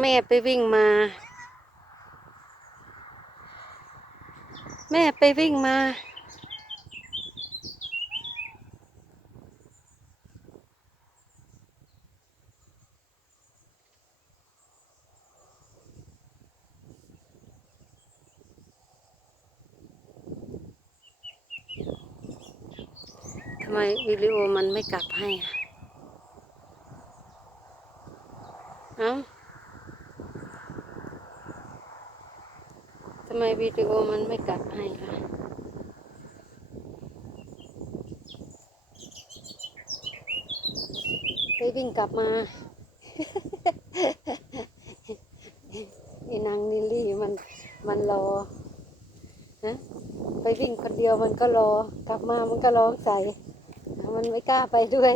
แม่ไปวิ่งมา แม่ไปวิ่งมา ทำไมวิดีโอมันไม่กลับให้อะเอ้าำไมวิดีโอมันไม่กลับให้ล่ะไปวิ่งกลับมาไอ้นางนิลลี่มันมันรอฮะไปวิ่งคนเดียวมันก็รอ กลับมามันก็ร้องใส่ มันไม่กล้าไปด้วย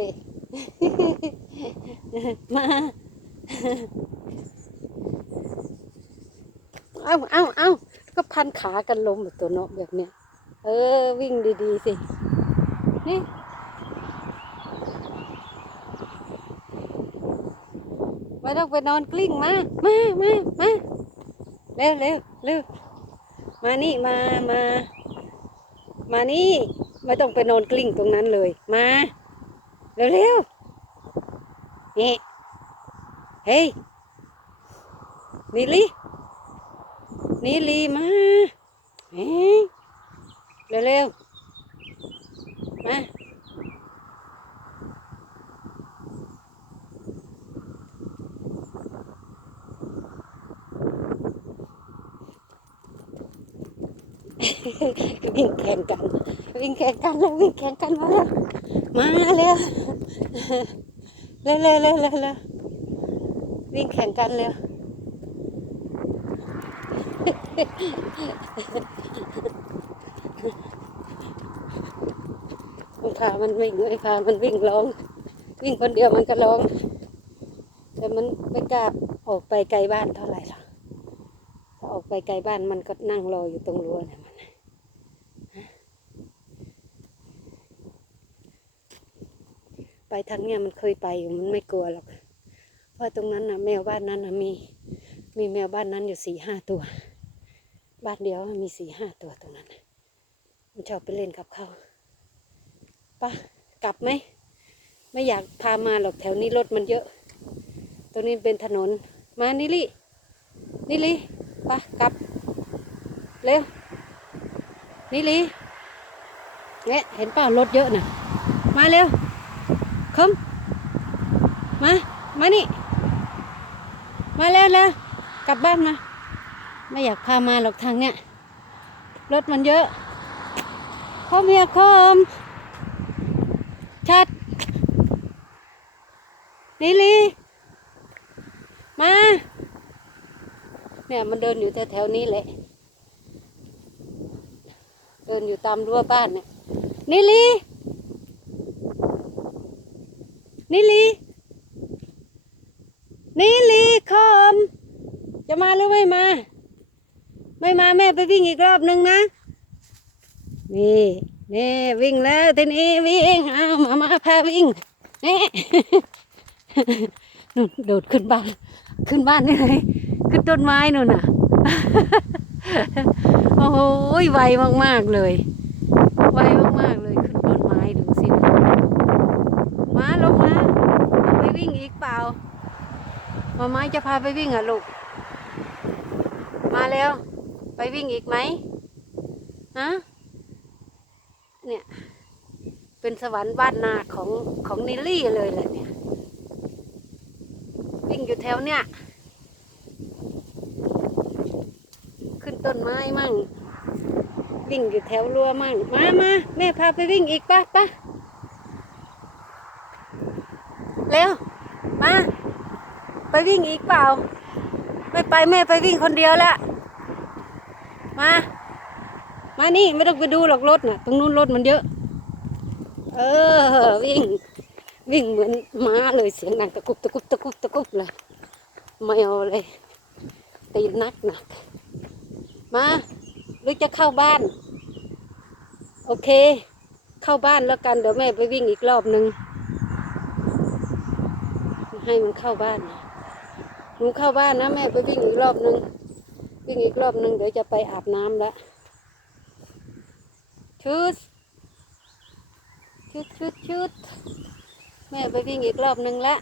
มาเอาเอาเอา ก็พันขากันล้มแบบตัวเนาะแบบเนี้ย เออ วิ่งดีๆสิ นี่ไม่ต้องไปนอนกลิ้งมา มามามาเร็วเร็วเร็วมานี่มามา มานี่ ไม่ต้องไปนอนกลิ้งตรงนั้นเลย มา เร็วเร็วนี่ เฮ้ยนิลลี่ นิลลี่มาเฮ้เร็วเร็วมาวิ่งแข่งกัน วิ่งแข่งกันแล้ววิ่งแข่งกันมาแล้วมาเร็วเร็วเร็วเร็วเร็วเร็ววิ่งแข่งกันเร็ว มันพามันวิ่งไอ้พามันวิ่งร้อง วิ่งคนเดียวมันก็ร้อง แต่มันไม่กล้าออกไปไกลบ้านเท่าไหร่หรอกถ้าออกไปไกลบ้านมันก็นั่งรออยู่ตรงรั้วเนี่ยมันไปทางเนี้ยมันเคยไปอยู่มันไม่กลัวหรอกเพราะตรงนั้นนะแมวบ้านนั้นนะมีมีแมวบ้านนั้นอยู่สี่ห้าตัว บ้านเดียวมีสี่ห้าตัวตรงนั้นมันชอบไปเล่นกับเขาปะกลับไหม ไม่อยากพามาหรอกแถวนี้รถมันเยอะ ตรงนี้เป็นถนน มานิลี่นิลี่ปะกลับ เร็วนิลี่เนี่ยเห็นเปล่ารถเยอะนะมาเร็วคมมา มานี่ มาเร็วเร็วกลับบ้านมา ไม่อยากพามาหรอกทางเนี้ยรถมันเยอะคมเฮียคมชัดลิลีมา เนี่ยมันเดินอยู่แถวๆนี้แหละ เดินอยู่ตามรั้วบ้านเนี่ยนิลีนิลีนิลีคอม จะมาหรือไม่มา ไม่มาแม่ไปวิ่งอีกรอบนึงนะ นี่นี่วิ่งแล้วทีนี้วิ่งเอามามาพาวิ่งนี่นู่นโดดขึ้นบ้าน ขึ้นบ้านนี่เลยขึ้นต้นไม้นู่นน่ะ โอ้โหไวมากๆเลยไวมากๆเลยขึ้นต้นไม้ดูสิมาลงมาไปวิ่งอีกเปล่ามาไม้จะพาไปวิ่งอะลูก มาแล้ว ไปวิ่งอีกไหมฮะเนี่ยเป็นสวรรค์บ้านนาของของนิลลี่เลยแหละเนี่ย วิ่งอยู่แถวเนี่ย ขึ้นต้นไม้มั่ง วิ่งอยู่แถวรั้วมั่ง มามาแม่พาไปวิ่งอีกปะปะเร็ว มา ไปวิ่งอีกเปล่า ไม่ไปแม่ไปวิ่งคนเดียวละ มา มานี่ไม่ต้องไปดูหรอกรถน่ะ ตรงนู้นรถมันเยอะ เออ วิ่ง วิ่งเหมือนม้าเลยเสียงดังตะกุบตะกุบตะกุบตะกุบเลยไม่เอาเลยตีนักหนัก มาหรือจะเข้าบ้าน โอเค เข้าบ้านแล้วกันเดี๋ยวแม่ไปวิ่งอีกรอบนึงให้มันเข้าบ้านหนูเข้าบ้านนะแม่ไปวิ่งอีกรอบนึง วิ่งอีกรอบนึงเดี๋ยวจะไปอาบน้ำละชุดชุดชุดชุดแม่ไปวิ่งอีกรอบนึงละ